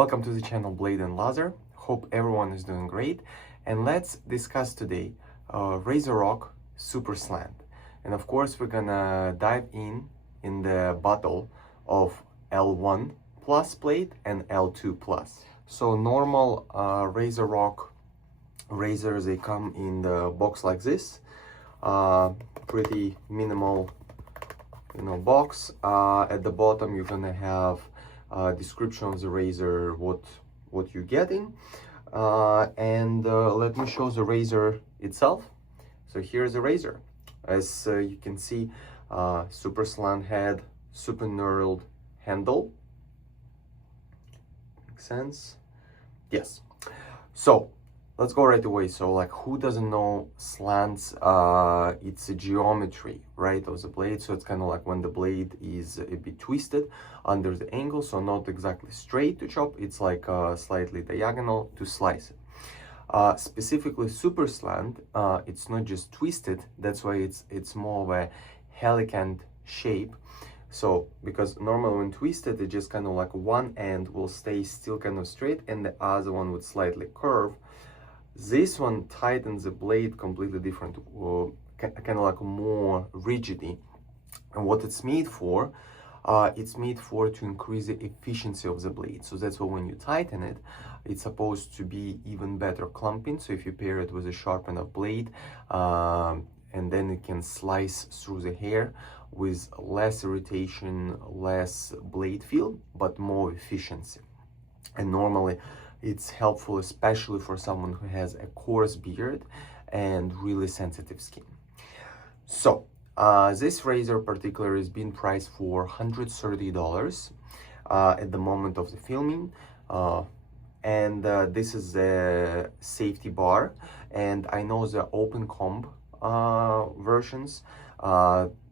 Welcome to the channel Blade and Lather. Hope everyone is doing great. And let's discuss today Razorock SuperSlant. And of course, we're gonna dive in the battle of L1 plus blade and L2 plus. So normal Razorock razors, they come in the box like this. Pretty minimal, box. At the bottom, you're gonna have description of the razor, what you're getting, and let me show the razor itself. So here's the razor. As you can see, super slant head, super knurled handle. Makes sense? Yes. So let's go right away. So like, who doesn't know slants? It's a geometry, right, of the blade. So it's kind of like when the blade is a bit twisted under the angle, so not exactly straight to chop, it's like slightly diagonal to slice it. Specifically super slant, it's not just twisted, that's why it's more of a helicant shape. So because normally when twisted, it just kind of like one end will stay still kind of straight and the other one would slightly curve. This one tightens the blade completely different, kind of like more rigidity. And what it's made for, to increase the efficiency of the blade. So that's why when you tighten it, it's supposed to be even better clumping. So if you pair it with a sharp enough blade, and then it can slice through the hair with less irritation, less blade feel, but more efficiency. And normally it's helpful, especially for someone who has a coarse beard and really sensitive skin. So this razor particularly is being priced for $130 at the moment of the filming, and this is the safety bar. And I know the open comb versions,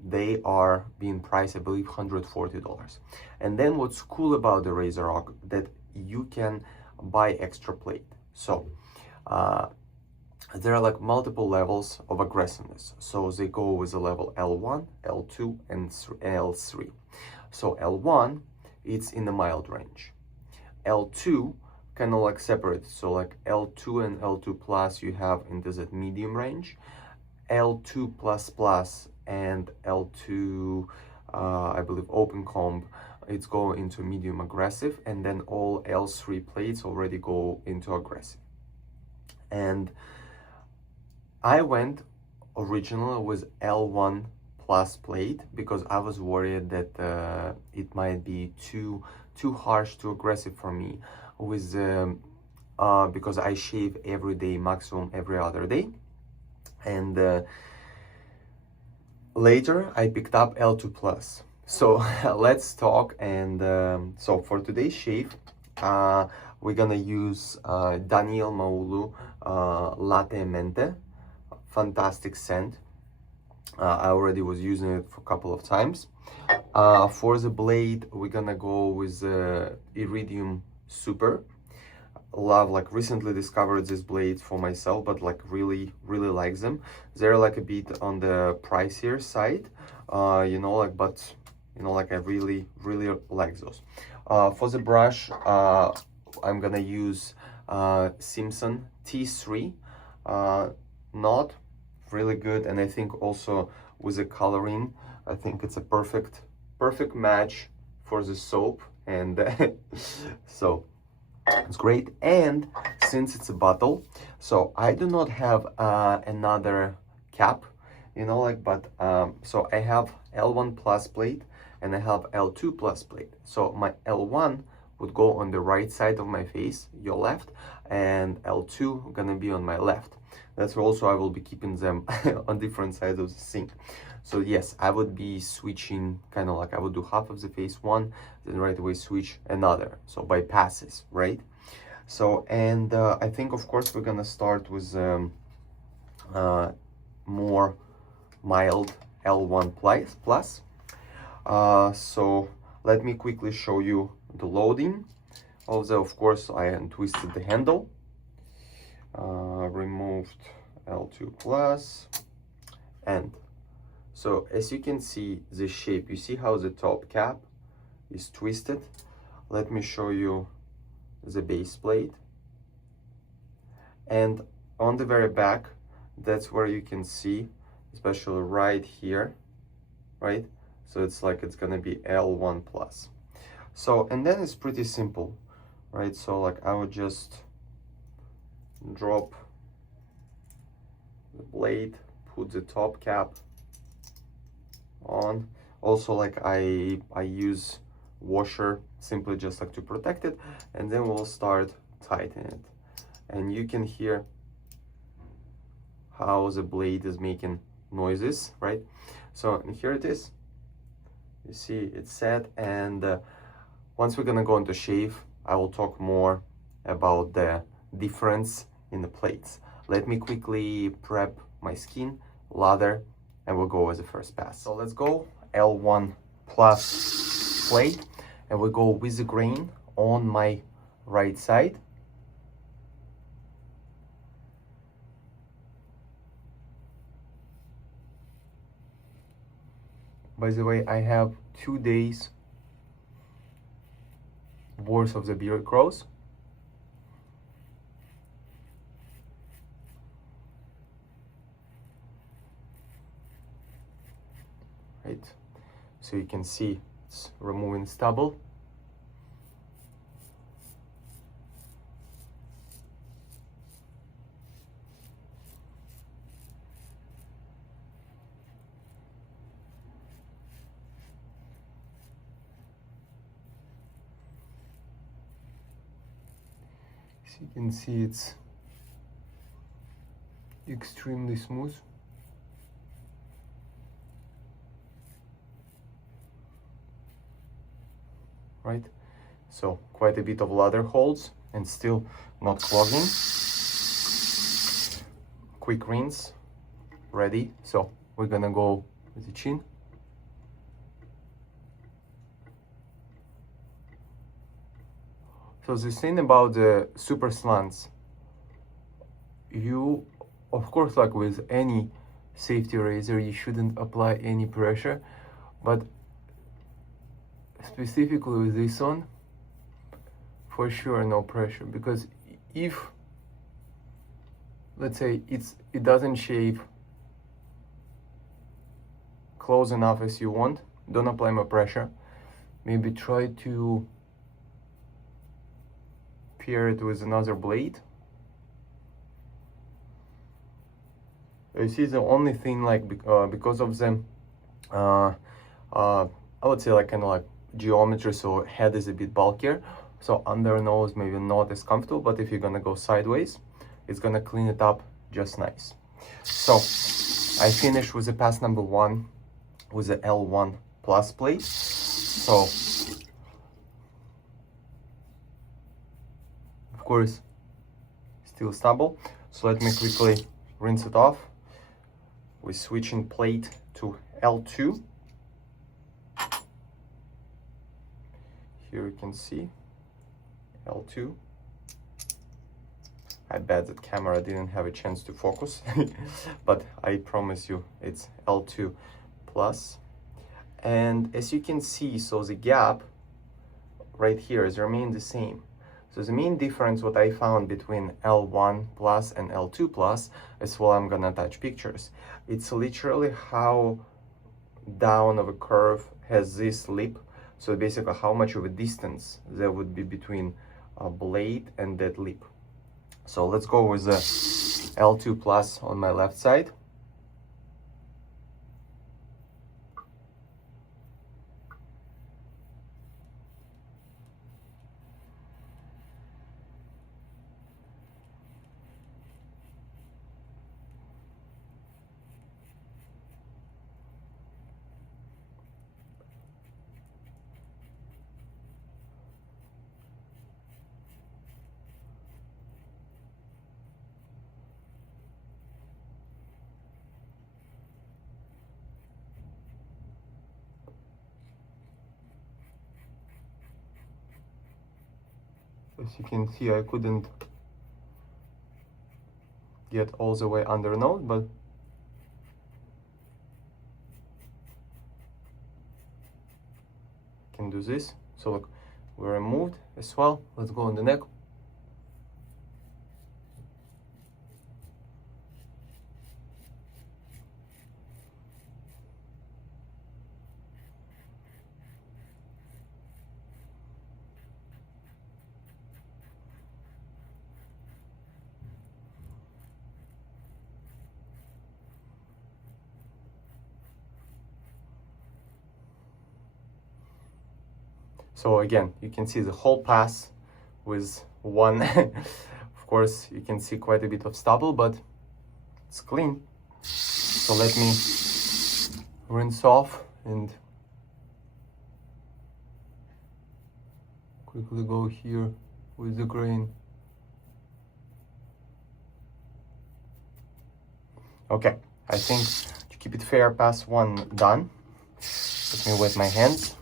they are being priced, I believe, $140. And then what's cool about the Razorock, that you can buy extra plate. So there are like multiple levels of aggressiveness. So they go with the level L1, L2, and L3. So L1, it's in the mild range. L2, kind of like separate. So like L2 and L2 plus, you have into that medium range. L2 plus plus and L2, I believe, open comb, it's going into medium aggressive, and then all L3 plates already go into aggressive. And I went originally with L1 plus plate because I was worried that it might be too harsh, too aggressive for me, with because I shave every day, maximum every other day. And later I picked up L2 plus. So let's talk. And so for today's shave, we're gonna use Daniel Maulu Latte Menta. Fantastic scent. I already was using it for a couple of times. For the blade, we're gonna go with Iridium Super. Love, like, recently discovered this blade for myself, but like really like them. They're like a bit on the pricier side, but I really like those. For the brush, I'm gonna use Simpson T3. Not really good, and I think also with the coloring, I think it's a perfect match for the soap, and so it's great. And since it's a bottle, so I do not have another cap, so I have L1 plus plate and I have L2 plus plate. So my L1 would go on the right side of my face, your left, and L2 gonna be on my left. That's also I will be keeping them on different sides of the sink. So yes, I would be switching, kind of like I would do half of the face one, then right away switch another. So by passes, right? So, and I think of course we're gonna start with more mild L1 plus. So let me quickly show you the loading. Also, of course, I untwisted the handle, removed L2 plus, and so as you can see the shape, you see how the top cap is twisted. Let me show you the base plate, and on the very back, that's where you can see, especially right here, right? So it's like it's gonna be L1 plus. So, and then it's pretty simple, right? So like I would just drop the blade, put the top cap on. Also, like I use washer simply just like to protect it, and then we'll start tightening it. And you can hear how the blade is making noises, right? So, and here it is. You see it's set, and once we're gonna go into shave, I will talk more about the difference in the plates. Let me quickly prep my skin, lather, and we'll go as a first pass. So let's go L1 plus plate, and we'll go with the grain on my right side. By the way, I have 2 days worth of the beard growth. Right, so you can see it's removing stubble. So you can see it's extremely smooth. Right, so quite a bit of lather holds and still not clogging. Quick rinse, ready. So we're gonna go with the chin. So the thing about the super slants, you, of course, like with any safety razor, you shouldn't apply any pressure, but specifically with this one, for sure no pressure, because if, let's say, it doesn't shave close enough as you want, don't apply more pressure. Maybe try to pair it with another blade. You see, the only thing, like because of the I would say like kind of like geometry, so head is a bit bulkier, so under nose maybe not as comfortable, but if you're gonna go sideways, it's gonna clean it up just nice. So I finished with the pass number 1 with the L1 plus plate. So of course still stubble, so let me quickly rinse it off. We're switching plate to L2. Here you can see L2. I bet that camera didn't have a chance to focus, but I promise you it's L2 plus. And as you can see, so the gap right here is remained the same. So the main difference what I found between L1 plus and L2 plus is while I'm gonna attach pictures. It's literally how down of a curve has this lip. So basically how much of a distance there would be between a blade and that lip. So let's go with the L2 plus on my left side. As you can see, I couldn't get all the way under nose, but I can do this. So look, were removed as well. Let's go on the neck. So again, you can see the whole pass with one. Of course, you can see quite a bit of stubble, but it's clean. So let me rinse off and quickly go here with the grain. Okay, I think to keep it fair, pass one done. Let me wet my hands.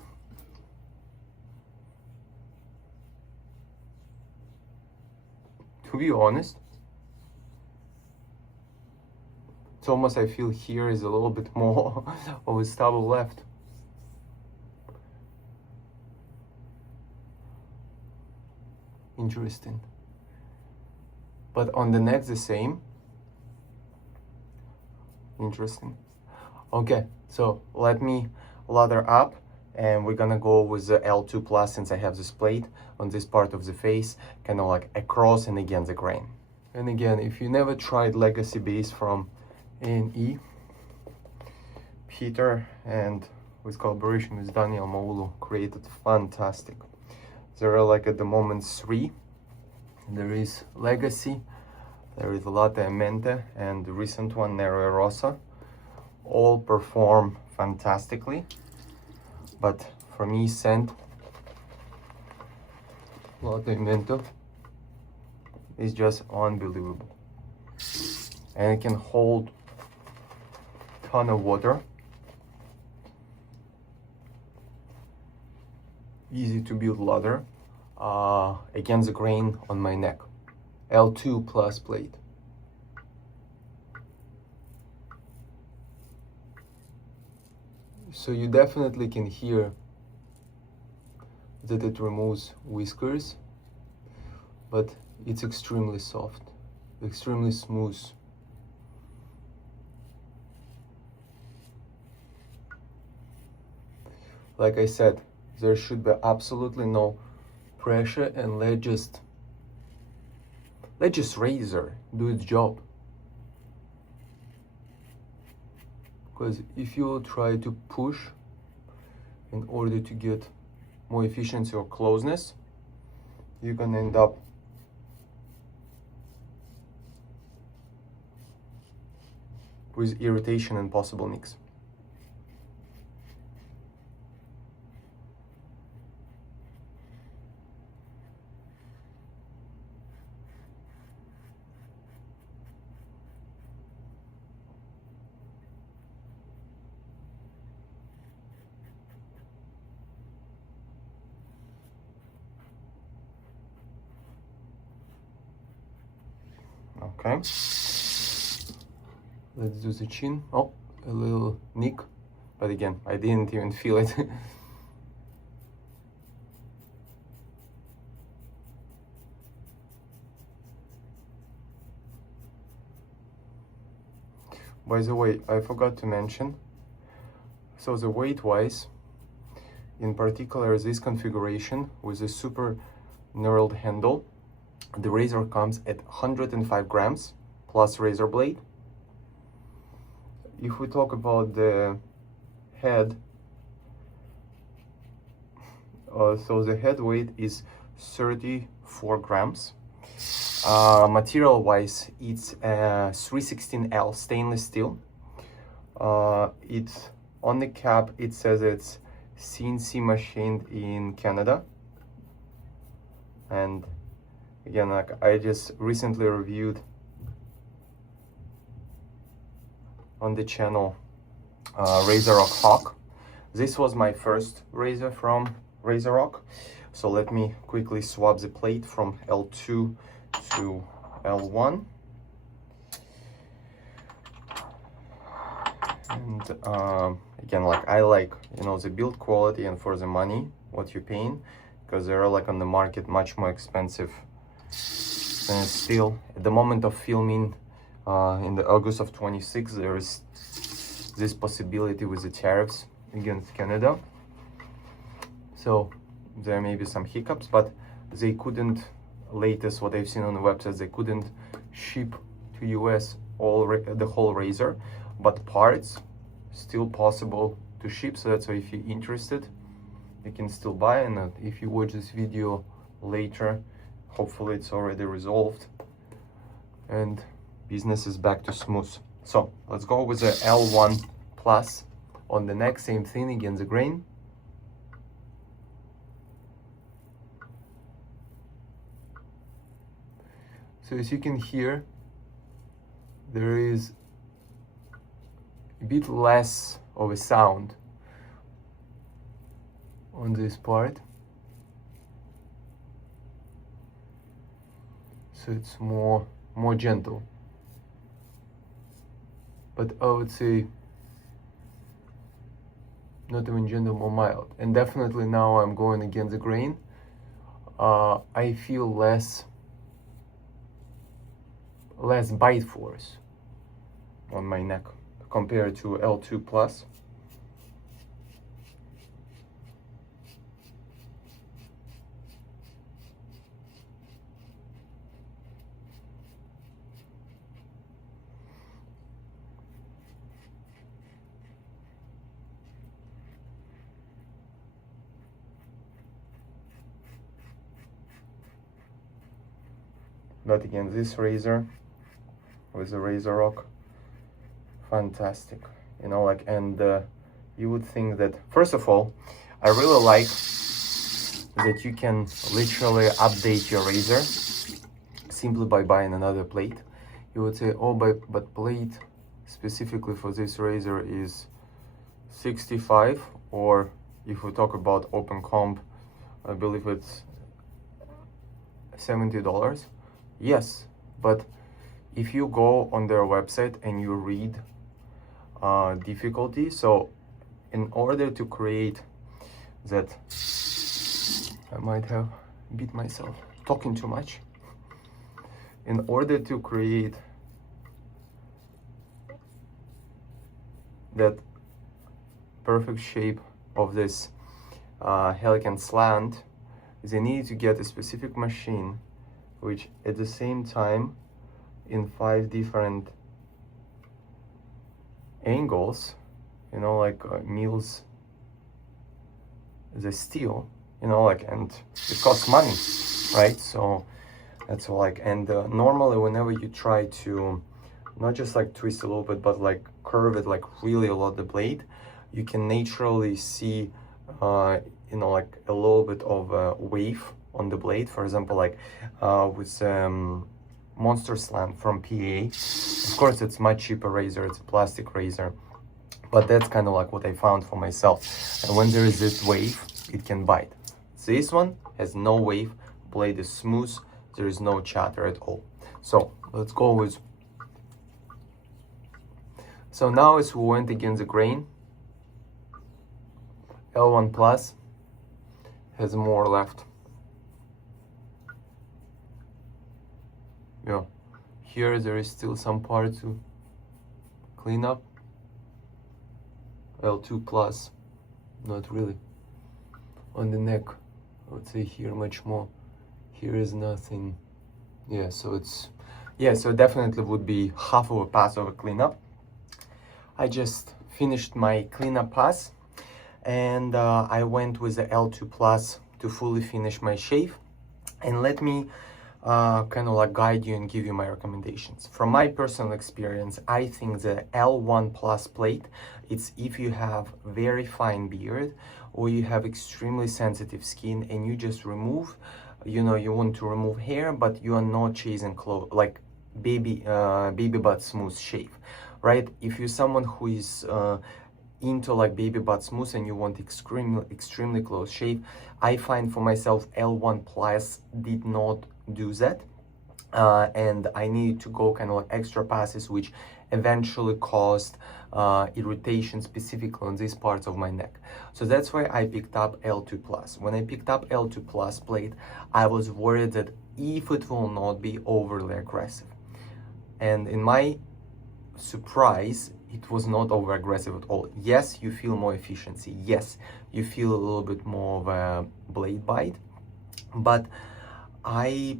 To be honest, it's almost, I feel here is a little bit more of a stubble left. Interesting. But on the neck the same. Interesting. Okay, so let me lather up, and we're gonna go with the L2 plus, since I have this plate on this part of the face, kind of like across and against the grain. And again, if you never tried legacy base from A&E, Peter, and with collaboration with Daniel Moulu, created fantastic. There are like at the moment 3. There is Legacy, there is Latte and Menta, and the recent one, Nero Rosa. All perform fantastically, but for me, scent Latte and Menta is just unbelievable, and it can hold a ton of water. Easy to build lather against the grain on my neck. L2 plus plate. So you definitely can hear that it removes whiskers, but it's extremely soft, extremely smooth. Like I said, there should be absolutely no pressure, and let just razor do its job. Because if you try to push in order to get more efficiency or closeness, you can end up with irritation and possible nicks. Okay, let's do the chin. Oh, a little nick, but again, I didn't even feel it. By the way, I forgot to mention, so the weight-wise, in particular this configuration with a super knurled handle, the razor comes at 105 grams plus razor blade. If we talk about the head, so the head weight is 34 grams. Material wise, it's 316L stainless steel. It's on the cap, it says it's CNC machined in Canada. And again, like I just recently reviewed on the channel Razorock Hawk. This was my first razor from Razorock. So let me quickly swap the plate from L2 to L1. And again, like I like, you know, the build quality, and for the money, what you're paying, because they're like on the market much more expensive than steel. At the moment of filming, in the August of 26, there is this possibility with the tariffs against Canada. So there may be some hiccups, but they couldn't, latest what I've seen on the website, they couldn't ship to US the whole razor, but parts still possible to ship. So that's why if you're interested, you can still buy. And if you watch this video later, hopefully it's already resolved and business is back to smooth. So let's go with the L1 Plus on the neck, same thing against the grain. So as you can hear, there is a bit less of a sound on this part. So it's more gentle. But I would say not even gentle, more mild. And definitely now I'm going against the grain. I feel less bite force on my neck compared to L2 Plus. But again, this razor with the Razorock, fantastic, you know, like, and you would think that, first of all, I really like that you can literally update your razor simply by buying another plate. You would say, oh, but plate specifically for this razor is 65, or if we talk about open comp, I believe it's $70. Yes, but if you go on their website and you read difficulty, so in order to create that, I might have beat myself talking too much. In order to create that perfect shape of this Helicant slant, they need to get a specific machine which at the same time in 5 different angles, you know, like mills the steel, you know, like, and it costs money, right? So that's like, and normally whenever you try to not just like twist a little bit, but like curve it like really a lot, the blade, you can naturally see you know, like a little bit of a wave on the blade. For example, like with Monster Slant from PA. Of course, it's much cheaper razor, it's a plastic razor, but that's kind of like what I found for myself. And when there is this wave, it can bite. This one has no wave, blade is smooth, there is no chatter at all. So let's go with, so now as we went against the grain, L1 Plus has more left. Yeah, here there is still some part to clean up. L2 Plus, not really. On the neck, I would say here much more. Here is nothing. Yeah, so it's, yeah, so definitely would be half of a pass of a cleanup. I just finished my cleanup pass, and I went with the L2 Plus to fully finish my shave. And let me kind of like guide you and give you my recommendations. From my personal experience, I think the L1 Plus plate, it's if you have very fine beard or you have extremely sensitive skin and you just remove, you know, you want to remove hair, but you are not chasing clothes, like baby butt smooth shave, right? If you're someone who is into like baby butt smooth and you want extremely close shave, I find for myself L1 Plus did not do that. and I needed to go kind of like extra passes, which eventually caused irritation specifically on these parts of my neck. So that's why I picked up L2 Plus. When I picked up L2 Plus plate, I was worried that if it will not be overly aggressive. And in my surprise, it was not over aggressive at all. Yes, you feel more efficiency. Yes, you feel a little bit more of a blade bite, but I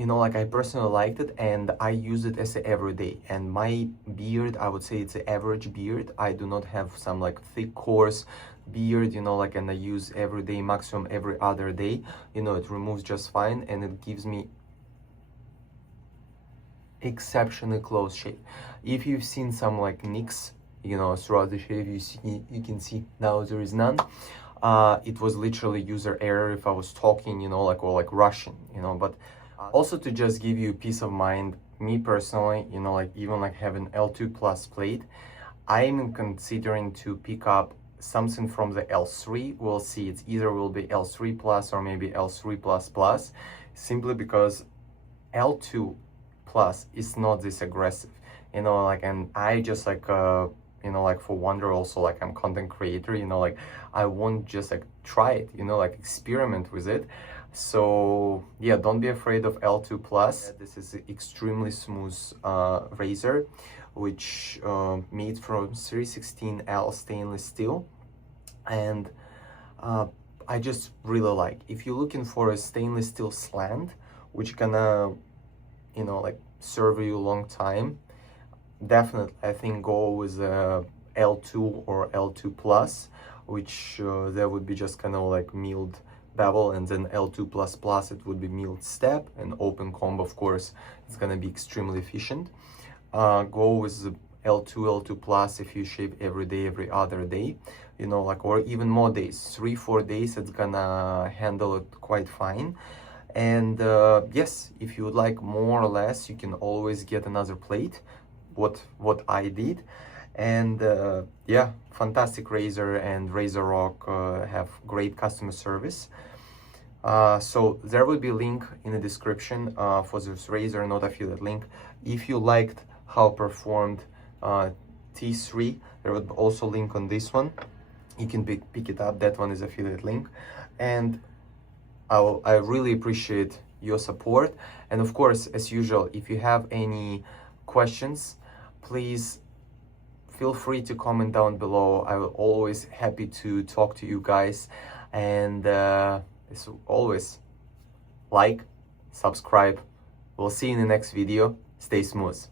I personally liked it, and I use it as a everyday. And my beard, I would say it's an average beard. I do not have some like thick coarse beard, and I use every day, maximum every other day. It removes just fine, and it gives me exceptionally close shave. If you've seen some like nicks, throughout the shave, you can see now there is none. It was literally user error if I was talking, or like rushing, but also to just give you peace of mind, me personally, even like having L2 Plus plate, I'm considering to pick up something from the L3. We'll see, it's either will be L3 Plus or maybe L3 Plus Plus, simply because L2 Plus is not this aggressive, and I just like, for wonder also, like I'm content creator, I won't just like try it, like experiment with it. So yeah, don't be afraid of L2 Plus. This is an extremely smooth razor, which made from 316L stainless steel, and I just really like. If you're looking for a stainless steel slant, which gonna like serve you a long time, definitely I think go with L2 or L2 Plus, which there would be just kind of like milled bevel, and then L2 Plus Plus it would be milled step, and open comb, of course, it's gonna be extremely efficient. Go with the L2 Plus if you shave every day, every other day, or even more days, 3-4 days, it's gonna handle it quite fine. And yes, if you would like more or less, you can always get another plate, what I did. And yeah, fantastic razor, and Razorock have great customer service. So there will be a link in the description for this razor, not affiliate link. If you liked how performed T3, there will be also link on this one. You can pick it up. That one is affiliate link. And I really appreciate your support. And of course, as usual, if you have any questions, please feel free to comment down below. I will always happy to talk to you guys. And as always, like, subscribe. We'll see you in the next video. Stay smooth.